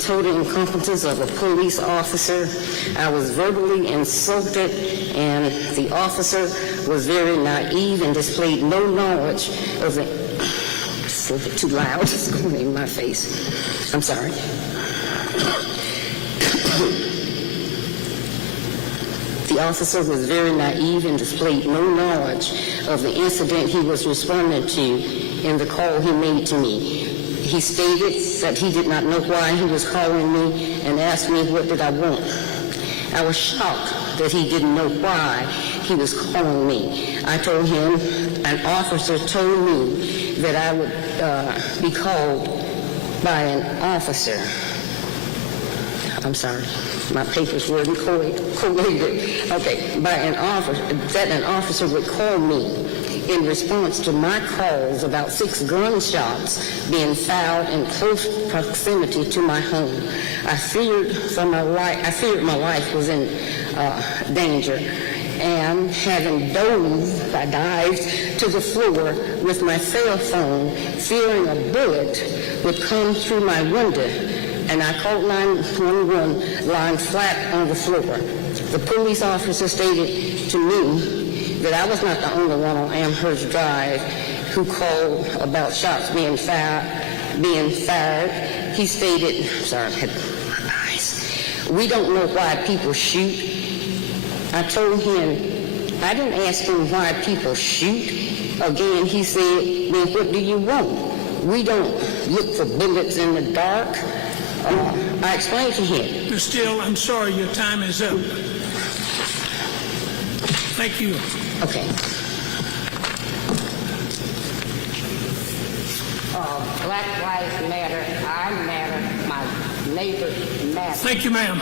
total incompetence of a police officer. I was verbally insulted, and the officer was very naive and displayed no knowledge of the... It's a little bit too loud. It's going in my face. I'm sorry. The officer was very naive and displayed no knowledge of the incident he was responding to in the call he made to me. He stated that he did not know why he was calling me and asked me what did I want. I was shocked that he didn't know why he was calling me. I told him an officer told me that I would be called by an officer. I'm sorry, my papers weren't collated. Okay, by an officer, that an officer would call me in response to my calls about 6 gunshots being fired in close proximity to my home. I feared my life was in danger, and having dived to the floor with my cell phone, fearing a bullet would come through my window, and I called 911 lying flat on the floor. The police officer stated to me that I was not the only one on Amherst Drive who called about shots being fired. He stated, sorry, I had my eyes. We don't know why people shoot. I told him, I didn't ask him why people shoot. Again, he said, then what do you want? We don't look for bullets in the dark. I explained to him. Ms. Steele, I'm sorry, your time is up. Thank you. Okay. Black lives matter. I matter. My neighbors matter. Thank you, ma'am.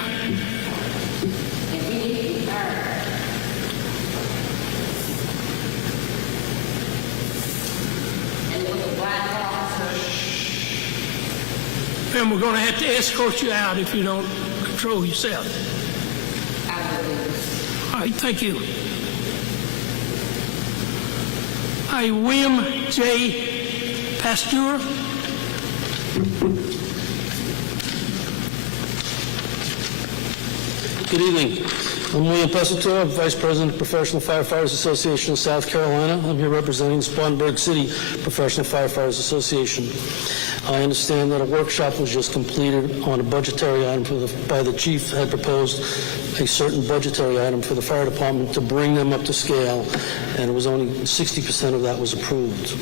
And we need to be heard. And with the black officer. Ma'am, we're going to have to escort you out if you don't control yourself. All right, thank you. Hi, William J. Pasteur. Good evening. I'm William Pasteur, Vice President of Professional Firefighters Association of South Carolina. I'm here representing the Spartanburg City Professional Firefighters Association. I understand that a workshop was just completed on a budgetary item by the chief had proposed a certain budgetary item for the fire department to bring them up to scale, and it was only 60% of that was approved.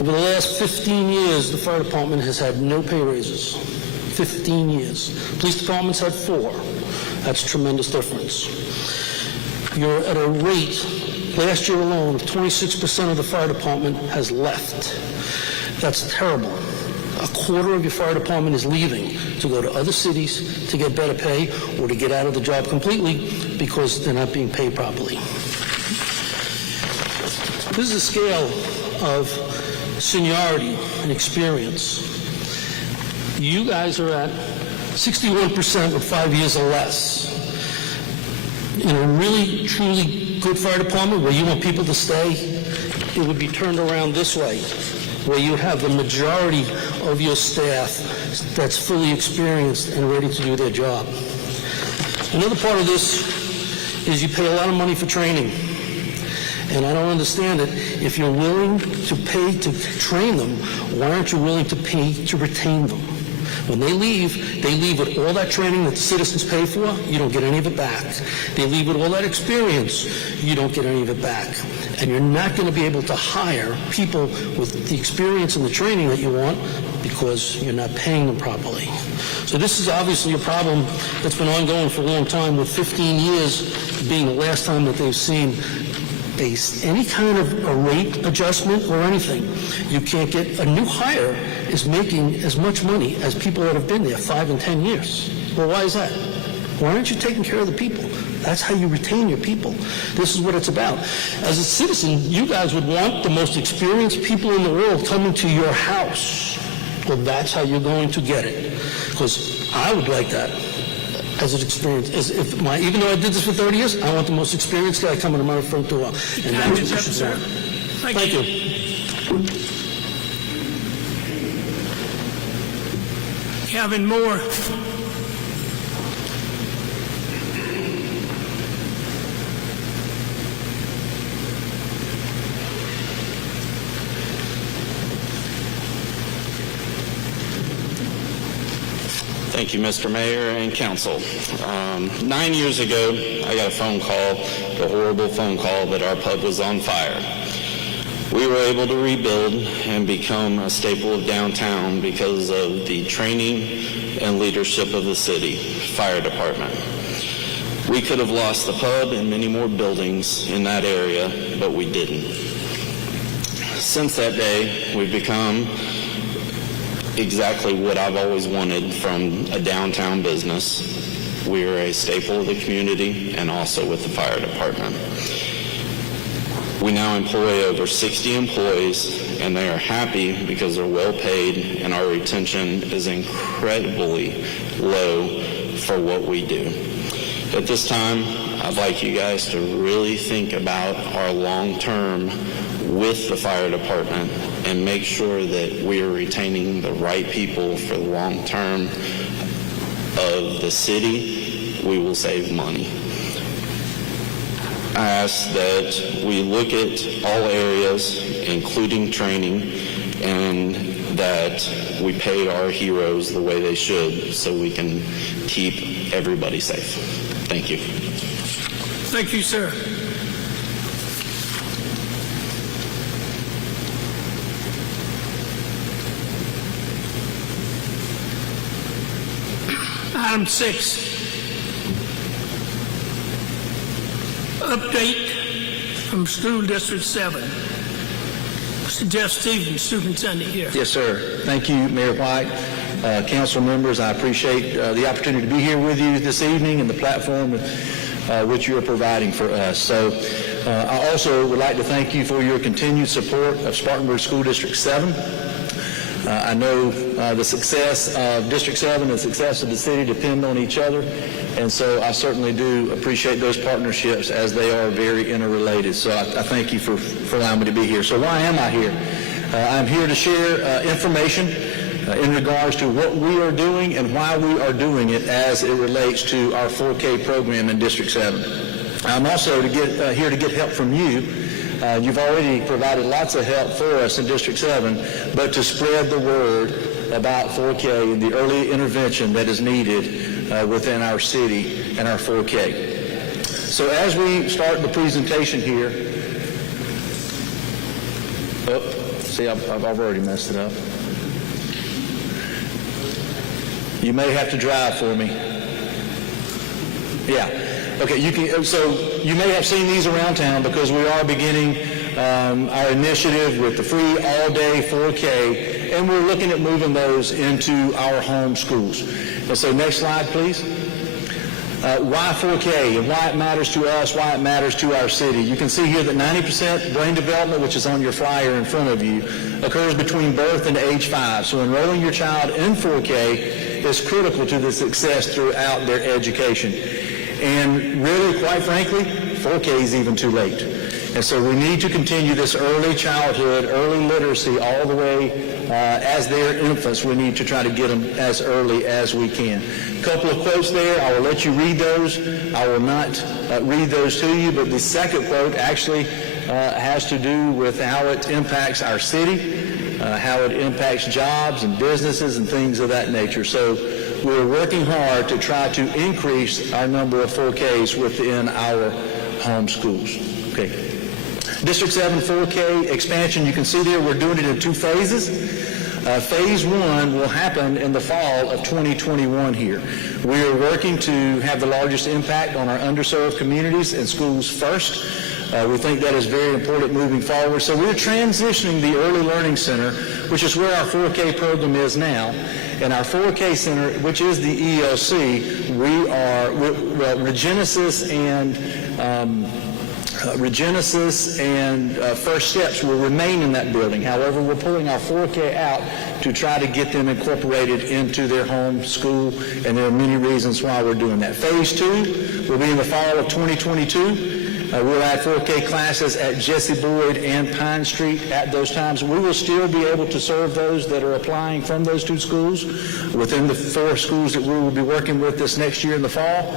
Over the last 15 years, the fire department has had no pay raises. 15 years. Police departments had 4. That's a tremendous difference. You're at a rate, last year alone, of 26% of the fire department has left. That's terrible. A quarter of your fire department is leaving to go to other cities to get better pay or to get out of the job completely because they're not being paid properly. This is a scale of seniority and experience. You guys are at 61% with 5 years or less. In a really, truly good fire department where you want people to stay, it would be turned around this way, where you have the majority of your staff that's fully experienced and ready to do their job. Another part of this is you pay a lot of money for training. And I don't understand it. If you're willing to pay to train them, why aren't you willing to pay to retain them? When they leave with all that training that the citizens pay for, you don't get any of it back. They leave with all that experience, you don't get any of it back. And you're not going to be able to hire people with the experience and the training that you want because you're not paying them properly. So this is obviously a problem that's been ongoing for a long time, with 15 years being the last time that they've seen any kind of a rate adjustment or anything. You can't get a new hire is making as much money as people that have been there 5 and 10 years. Well, why is that? Why aren't you taking care of the people? That's how you retain your people. This is what it's about. As a citizen, you guys would want the most experienced people in the world coming to your house. Well, that's how you're going to get it. Because I would like that as an experience. Even though I did this for 30 years, I want the most experienced guy coming to my front door. And that's what you should want. Thank you. having more Thank you, Mr. Mayor and Council. 9 years ago, I got a phone call, a horrible phone call that our pub was on fire. We were able to rebuild and become a staple of downtown because of the training and leadership of the city fire department. We could have lost the pub and many more buildings in that area, but we didn't. Since that day, we've become exactly what I've always wanted from a downtown business. We are a staple of the community and also with the fire department. We now employ over 60 employees, and they are happy because they're well paid, and our retention is incredibly low for what we do. At this time, I'd like you guys to really think about our long-term with the fire department and make sure that we are retaining the right people for the long term of the city. We will save money. I ask that we look at all areas, including training, and that we pay our heroes the way they should so we can keep everybody safe. Thank you. Thank you, sir. Item 6, update from School District 7. Mr. Jeff Stevens, Superintendent here. Yes, sir. Thank you, Mayor White. Council members, I appreciate the opportunity to be here with you this evening and the platform which you are providing for us. So I also would like to thank you for your continued support of Spartanburg School District 7. I know the success of District 7 and the success of the city depend on each other, and so I certainly do appreciate those partnerships as they are very interrelated. So I thank you for allowing me to be here. So why am I here? I'm here to share information in regards to what we are doing and why we are doing it as it relates to our 4K program in District 7. I'm also here to get help from you. You've already provided lots of help for us in District 7, but to spread the word about 4K and the early intervention that is needed within our city and our 4K. So as we start the presentation here, see, I've already messed it up. You may have to drive for me. Yeah. Okay, so you may have seen these around town because we are beginning our initiative with the free all-day 4K, and we're looking at moving those into our home schools. And so next slide, please. Why 4K and why it matters to us, why it matters to our city. You can see here that 90% brain development, which is on your flyer in front of you, occurs between birth and age 5. So enrolling your child in 4K is critical to the success throughout their education. And really, quite frankly, 4K is even too late. And so we need to continue this early childhood, early literacy all the way as they're infants. We need to try to get them as early as we can. A couple of quotes there. I will let you read those. I will not read those to you, but the second quote actually has to do with how it impacts our city, how it impacts jobs and businesses and things of that nature. So we're working hard to try to increase our number of 4Ks within our home schools. Okay. District 7 4K expansion, you can see there we're doing it in 2 phases. Phase 1 will happen in the fall of 2021 here. We are working to have the largest impact on our underserved communities and schools first. We think that is very important moving forward. So we're transitioning the Early Learning Center, which is where our 4K program is now. And our 4K Center, which is the ELC, Regenesis and First Steps will remain in that building. However, we're pulling our 4K out to try to get them incorporated into their home school, and there are many reasons why we're doing that. Phase 2 will be in the fall of 2022. We'll add 4K classes at Jesse Boyd and Pine Street at those times. We will still be able to serve those that are applying from those two schools within the 4 schools that we will be working with this next year in the fall.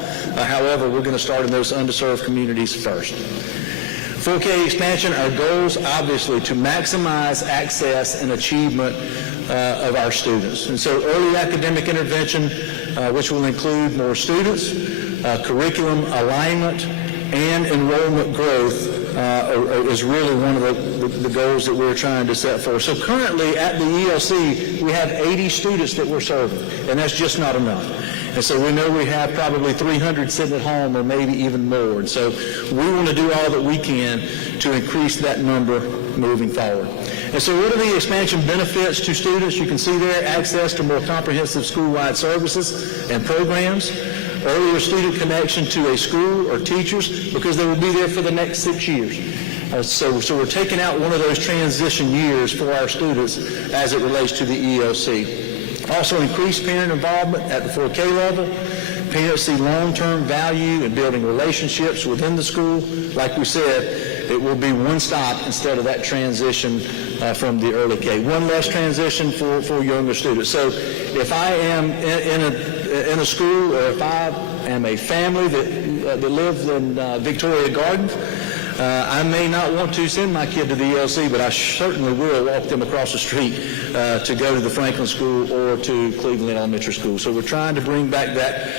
However, we're going to start in those underserved communities first. 4K expansion, our goals, obviously, to maximize access and achievement of our students. And so early academic intervention, which will include more students, curriculum alignment, and enrollment growth is really one of the goals that we're trying to set for. So currently at the ELC, we have 80 students that we're serving, and that's just not enough. And so we know we have probably 300 sitting at home or maybe even more. And so we want to do all that we can to increase that number moving forward. And so what are the expansion benefits to students? You can see there access to more comprehensive school-wide services and programs, earlier student connection to a school or teachers because they will be there for the next 6 years. So we're taking out one of those transition years for our students as it relates to the ELC. Also increased parent involvement at the 4K level. Parents see long-term value in building relationships within the school. Like we said, it will be one stop instead of that transition from the early K. One less transition for younger students. So if I am in a school, or if I am a family that lives in Victoria Gardens, I may not want to send my kid to the ELC, but I certainly will walk them across the street to go to the Franklin School or to Cleveland Elementary School. So we're trying to bring back that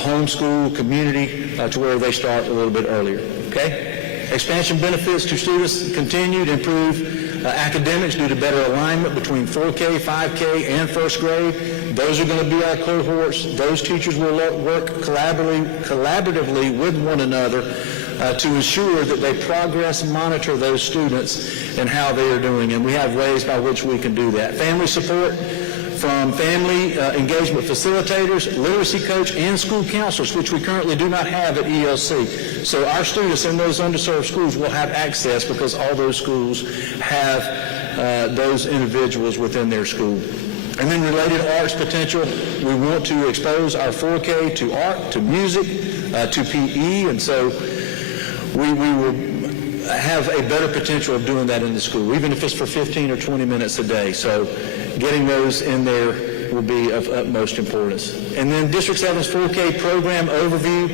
homeschool community to where they start a little bit earlier. Okay? Expansion benefits to students continue to improve academics due to better alignment between 4K, 5K, and first grade. Those are going to be our cohorts. Those teachers will work collaboratively with one another to ensure that they progress and monitor those students and how they are doing. And we have ways by which we can do that. Family support from family engagement facilitators, literacy coach, and school counselors, which we currently do not have at ELC. So our students in those underserved schools will have access because all those schools have those individuals within their school. And then related arts potential, we want to expose our 4K to art, to music, to PE, and so we will have a better potential of doing that in the school, even if it's for 15 or 20 minutes a day. So getting those in there will be of utmost importance. And then District 7's 4K program overview.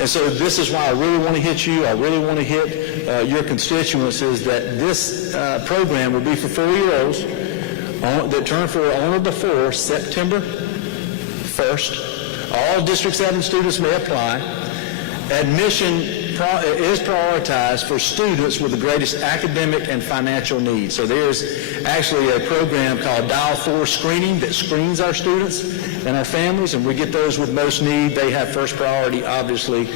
And so this is why I really want to hit you. I really want to hit your constituents, is that this program will be for 4-year-olds that turn 4 on or before September 1st. All District 7 students may apply. Admission is prioritized for students with the greatest academic and financial needs. So there's actually a program called Dial 4 Screening that screens our students and our families, and we get those with most need. They have first priority, obviously,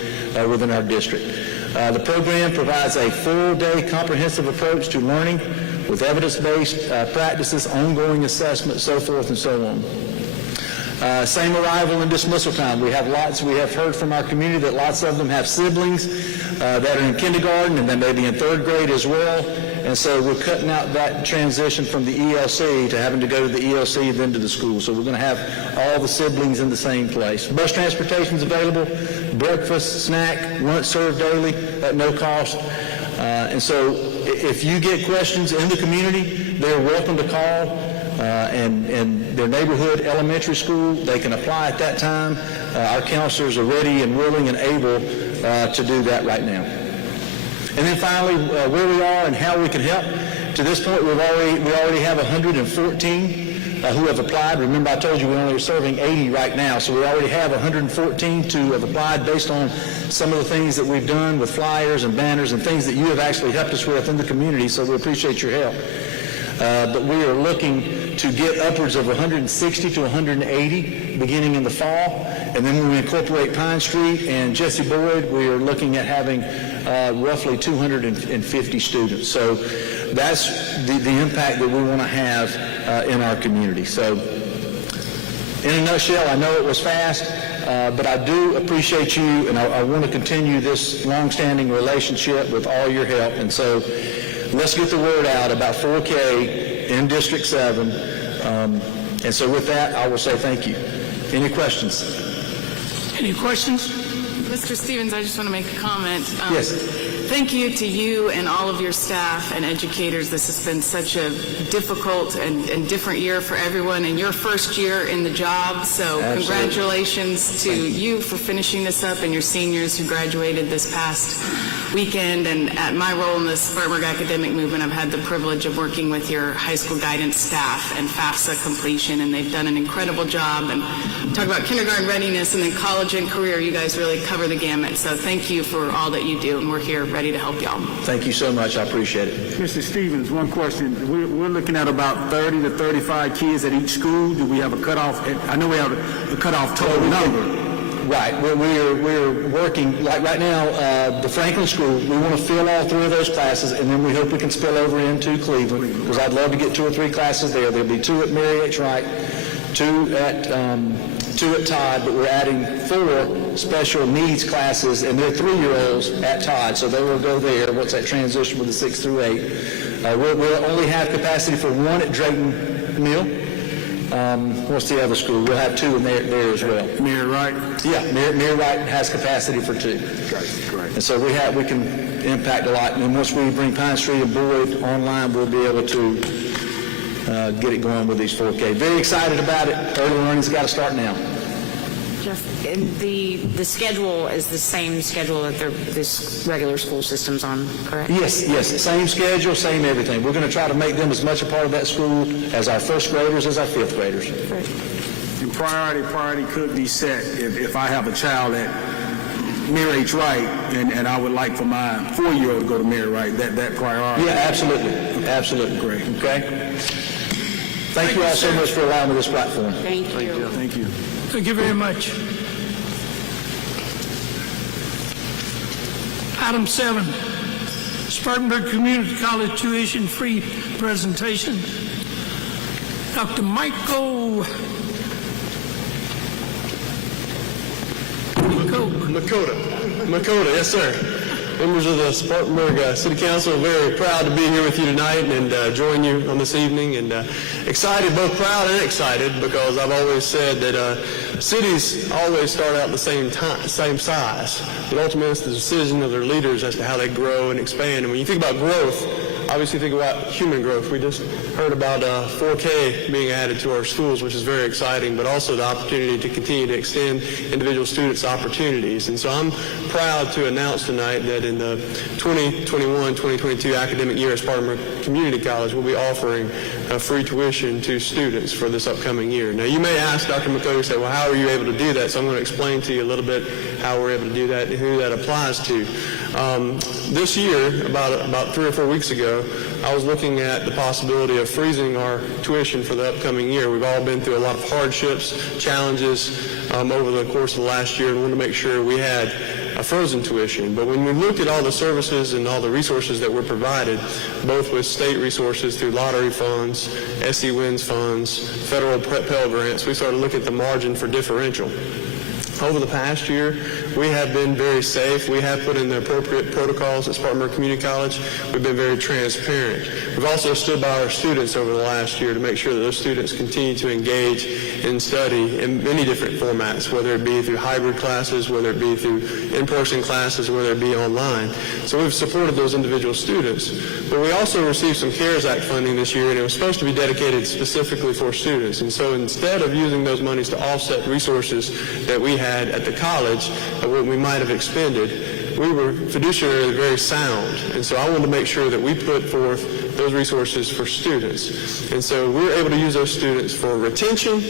within our district. The program provides a full-day comprehensive approach to learning with evidence-based practices, ongoing assessment, so forth and so on. Same arrival and dismissal time. We have heard from our community that lots of them have siblings that are in kindergarten and then maybe in 3rd grade as well. And so we're cutting out that transition from the ELC to having to go to the ELC and then to the school. So we're going to have all the siblings in the same place. Bus transportation is available, breakfast, snack, lunch served daily at no cost. And so if you get questions in the community, they're welcome to call. And their neighborhood elementary school, they can apply at that time. Our counselors are ready and willing and able to do that right now. And then finally, where we are and how we can help. To this point, we already have 114 who have applied. Remember, I told you we only are serving 80 right now, so we already have 114 to have applied based on some of the things that we've done with flyers and banners and things that you have actually helped us with in the community, so we appreciate your help. But we are looking to get upwards of 160 to 180 beginning in the fall. And then when we incorporate Pine Street and Jesse Boyd, we are looking at having roughly 250 students. So that's the impact that we want to have in our community. So in a nutshell, I know it was fast, but I do appreciate you, and I want to continue this long-standing relationship with all your help. And so let's get the word out about 4K in District 7 And so with that, I will say thank you. Any questions? Any questions? Mr. Stevens, I just want to make a comment. Yes. Thank you to you and all of your staff and educators. This has been such a difficult and different year for everyone, and your first year in the job. So Absolutely. Congratulations to you for finishing this up and your seniors who graduated this past weekend. And at my role in the Spartanburg academic movement, I've had the privilege of working with your high school guidance staff and FAFSA completion, and they've done an incredible job. And talk about kindergarten readiness and then college and career. You guys really cover the gamut. So thank you for all that you do, and we're here ready to help y'all. Thank you so much. I appreciate it. Mr. Stevens, one question. We're looking at about 30 to 35 kids at each school. Do we have a cutoff? I know we have a cutoff total number. Right. We're working, like right now, the Franklin School, we want to fill all 3 of those classes, and then we hope we can spill over into Cleveland, because I'd love to get 2 or 3 classes there. There'll be 2 at Mary H. Wright, 2 at Todd, but we're adding 4 special needs classes, and they're 3-year-olds at Todd, so they will go there once that transition with the 6 through 8. We'll only have capacity for 1 at Drayton Mill. What's the other school? We'll have 2 in there as well. Mary Wright? Yeah, Mary Wright has capacity for 2. Great. And so we can impact a lot. And then once we bring Pine Street and Boyd online, we'll be able to get it going with these 4K. Very excited about it. Early learning's got to start now. Jeff, and the schedule is the same schedule that this regular school system's on, correct? Yes, same schedule, same everything. We're going to try to make them as much a part of that school as our first graders, as our 5th graders. Great. And priority could be set if I have a child at Mary H. Wright and I would like for my 4-year-old to go to Mary Wright, that priority. Yeah, absolutely. Great. Okay? Thank you all so much for allowing me this platform. Thank you. Thank you. Thank you very much. Item 7, Spartanburg Community College tuition-free presentation. Dr. Michael Makota, yes, sir. Members of the Spartanburg City Council, very proud to be here with you tonight and join you on this evening. And excited, both proud and excited, because I've always said that cities always start out the same size. But ultimately, it's the decision of their leaders as to how they grow and expand. And when you think about growth, obviously think about human growth. We just heard about 4K being added to our schools, which is very exciting, but also the opportunity to continue to extend individual students' opportunities. And so I'm proud to announce tonight that in the 2021-2022 academic year at Spartanburg Community College, we'll be offering free tuition to students for this upcoming year. Now, you may ask Dr. McCody, say, well, how are you able to do that? So I'm going to explain to you a little bit how we're able to do that and who that applies to. This year, about 3 or 4 weeks ago, I was looking at the possibility of freezing our tuition for the upcoming year. We've all been through a lot of hardships, challenges over the course of the last year, and wanted to make sure we had a frozen tuition. But when we looked at all the services and all the resources that were provided, both with state resources through lottery funds, SE Wins funds, federal Pell grants, we started looking at the margin for differential. Over the past year, we have been very safe. We have put in the appropriate protocols at Spartanburg Community College. We've been very transparent. We've also stood by our students over the last year to make sure that those students continue to engage and study in many different formats, whether it be through hybrid classes, whether it be through in-person classes, whether it be online. So we've supported those individual students. But we also received some CARES Act funding this year, and it was supposed to be dedicated specifically for students. And so instead of using those monies to offset resources that we had at the college, what we might have expended, we were fiduciarily very sound. And so I wanted to make sure that we put forth those resources for students. And so we were able to use those students for retention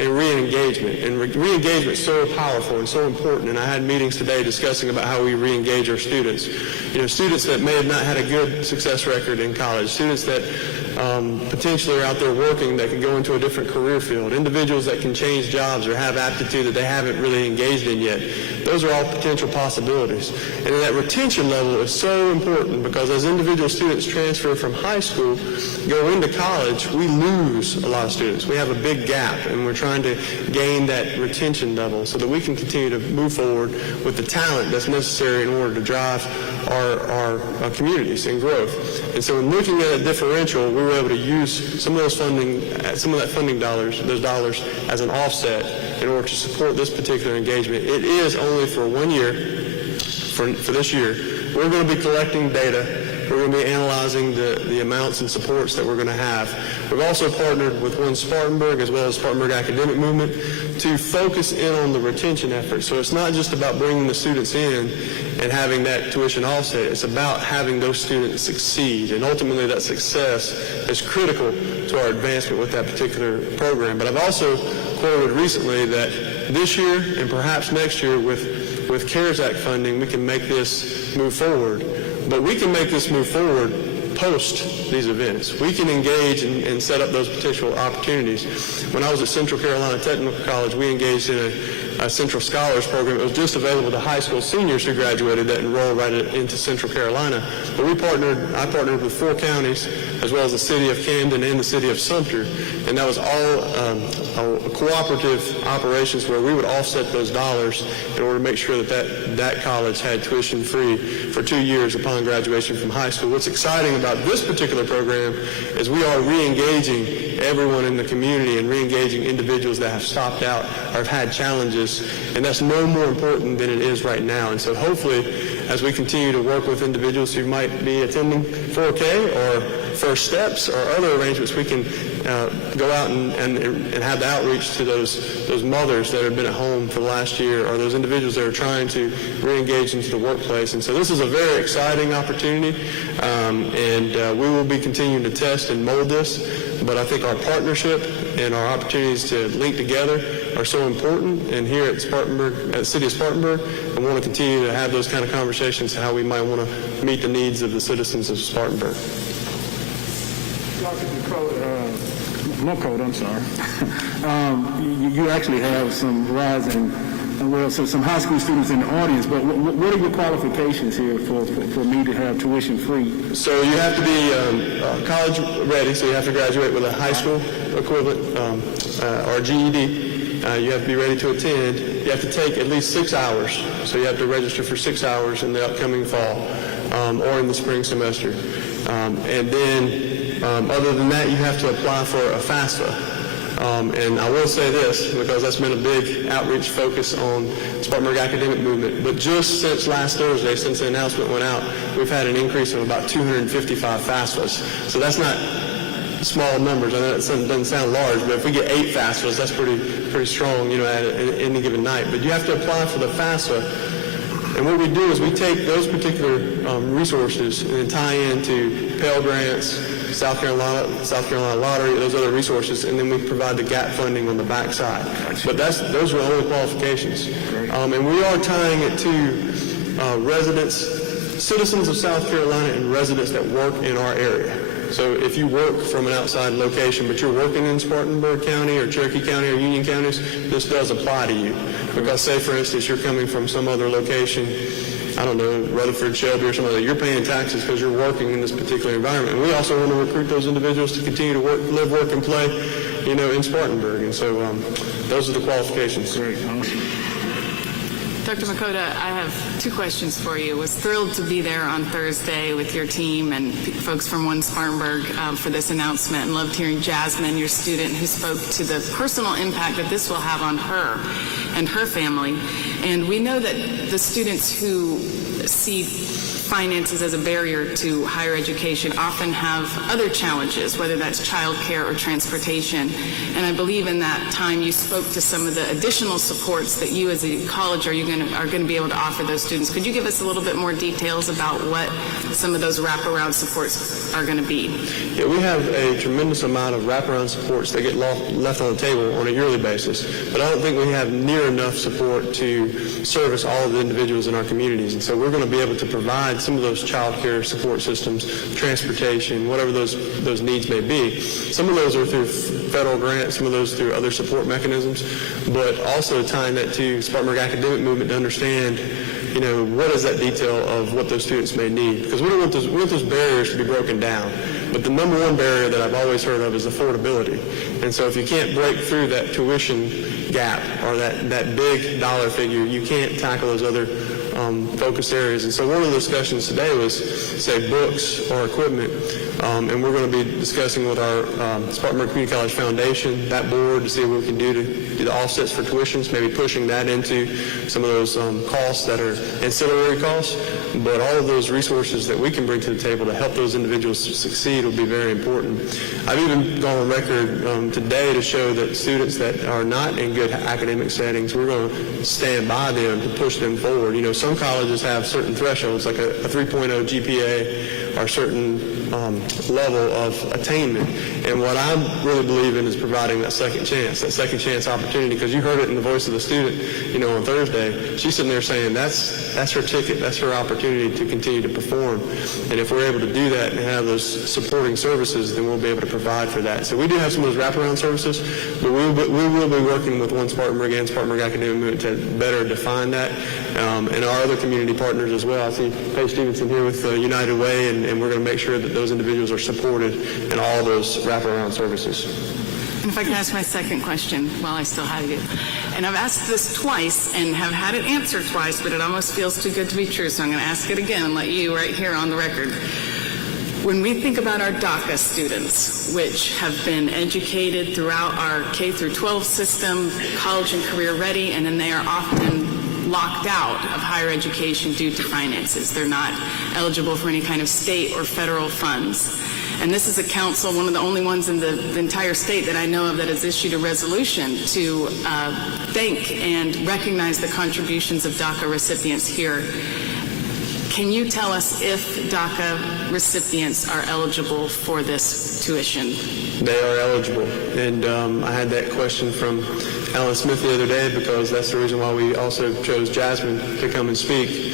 and re-engagement. And re-engagement is so powerful and so important. And I had meetings today discussing about how we re-engage our students. You know, students that may have not had a good success record in college, students that potentially are out there working that can go into a different career field, individuals that can change jobs or have aptitude that they haven't really engaged in yet. Those are all potential possibilities. And that retention level is so important, because as individual students transfer from high school, go into college, we lose a lot of students. We have a big gap, and we're trying to gain that retention level so that we can continue to move forward with the talent that's necessary in order to drive our communities and growth. And so in looking at a differential, we were we're able to use some of that funding dollars, those dollars, as an offset in order to support this particular engagement. It is only for 1 year, for this year. We're going to be collecting data. We're going to be analyzing the amounts and supports that we're going to have. We've also partnered with One Spartanburg as well as Spartanburg Academic Movement to focus in on the retention effort. So it's not just about bringing the students in and having that tuition offset. It's about having those students succeed. And ultimately that success is critical to our advancement with that particular program. But I've also quoted recently that this year and perhaps next year with CARES Act funding, we can make this move forward. But we can make this move forward post these events. We can engage and set up those potential opportunities. When I was at Central Carolina Technical College, we engaged in a Central Scholars Program. It was just available to high school seniors who graduated that enrolled right into Central Carolina. But I partnered with 4 counties, as well as the city of Camden and the city of Sumter, and that was all cooperative operations where we would offset those dollars in order to make sure that college had tuition free for 2 years upon graduation from high school. What's exciting about this particular program is we are re-engaging everyone in the community and re-engaging individuals that have stopped out or have had challenges, and that's no more important than it is right now. And so hopefully, as we continue to work with individuals who might be attending 4K or First Steps or other arrangements, we can go out and have the outreach to those mothers that have been at home for the last year, or those individuals that are trying to re-engage into the workplace. And so this is a very exciting opportunity, and we will be continuing to test and mold this. But I think our partnership and our opportunities to link together are so important. And here at Spartanburg, at the city of Spartanburg, I want to continue to have those kind of conversations how we might want to meet the needs of the citizens of Spartanburg. I'm sorry. You actually have some rising, so some high school students in the audience, but what are your qualifications here for me to have tuition free? So you have to be college ready, so you have to graduate with a high school equivalent or GED. You have to be ready to attend. You have to take at least 6 hours, so you have to register for 6 hours in the upcoming fall or in the spring semester. And then other than that, you have to apply for a FAFSA. And I will say this, because that's been a big outreach focus on Spartanburg Academic Movement, but just since last Thursday, since the announcement went out, we've had an increase of about 255 FAFSAs. So that's not small numbers. I know that doesn't sound large, but if we get 8 FAFSAs, that's pretty strong, at any given night. But you have to apply for the FAFSA. And what we do is we take those particular resources and then tie into Pell Grants, South Carolina Lottery, those other resources, and then we provide the gap funding on the backside. But those are the only qualifications. And we are tying it to citizens of South Carolina and residents that work in our area. So if you work from an outside location, but you're working in Spartanburg County or Cherokee County or Union counties, this does apply to you. Because say, for instance, you're coming from some other location, I don't know, Rutherford, Shelby or something, you're paying taxes because you're working in this particular environment. And we also want to recruit those individuals to continue to live, work, and play, in Spartanburg. And so those are the qualifications. Great, awesome. Dr. Makota, I have 2 questions for you. Was thrilled to be there on Thursday with your team and folks from One Spartanburg for this announcement, and loved hearing Jasmine, your student, who spoke to the personal impact that this will have on her and her family. And we know that the students who see finances as a barrier to higher education often have other challenges, whether that's childcare or transportation. And I believe in that time you spoke to some of the additional supports that you as a college are going to be able to offer those students. Could you give us a little bit more details about what some of those wraparound supports are going to be? Yeah, we have a tremendous amount of wraparound supports that get left on the table on a yearly basis, but I don't think we have near enough support to service all of the individuals in our communities. And so we're going to be able to provide some of those child care support systems, transportation, whatever those needs may be. Some of those are through federal grants, some of those through other support mechanisms, but also tying that to Spartanburg Academic Movement to understand, what is that detail of what those students may need. Because we don't want those barriers to be broken down. But the number one barrier that I've always heard of is affordability. And so if you can't break through that tuition gap or that big dollar figure, you can't tackle those other focus areas. And so one of the discussions today was, say, books or equipment. And we're going to be discussing with our Spartanburg Community College Foundation, that board, to see what we can do to do the offsets for tuitions, maybe pushing that into some of those costs that are ancillary costs. But all of those resources that we can bring to the table to help those individuals succeed will be very important. I've even gone on record today to show that students that are not in good academic settings, we're going to stand by them to push them forward. You know, some colleges have certain thresholds, like a 3.0 GPA or certain level of attainment. And what I really believe in is providing that second chance opportunity, because you heard it in the voice of the student, you know, on Thursday. She's sitting there saying that's her ticket, that's her opportunity to continue to perform. And if we're able to do that and have those supporting services, then we'll be able to provide for that. So we do have some of those wraparound services, but we will be working with One Spartanburg and Spartanburg Academic Movement to better define that, and our other community partners as well. I see Paige Stevenson here with United Way, and we're going to make sure that those individuals are supported in all those wraparound services. And if I can ask my second question while I still have you. And I've asked this twice and have had it answered twice, but it almost feels too good to be true, so I'm going to ask it again and let you right here on the record. When we think about our DACA students, which have been educated throughout our K through 12 system, college and career ready, and then they are often locked out of higher education due to finances. They're not eligible for any kind of state or federal funds. And this is a council, one of the only ones in the entire state that I know of that has issued a resolution to thank and recognize the contributions of DACA recipients here. Can you tell us if DACA recipients are eligible for this tuition? They are eligible. And I had that question from Alan Smith the other day, because that's the reason why we also chose Jasmine to come and speak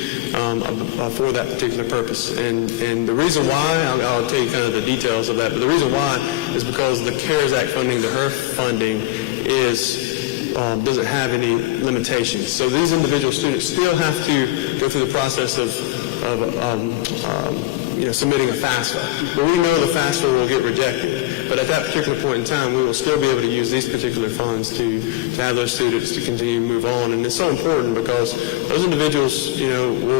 for that particular purpose. And the reason why, I'll tell you kind of the details of that, but the reason why is because the CARES Act funding, the HERF funding, doesn't have any limitations. So these individual students still have to go through the process of submitting a FAFSA. But we know the FAFSA will get rejected. But at that particular point in time, we will still be able to use these particular funds to have those students to continue to move on. And it's so important because those individuals, will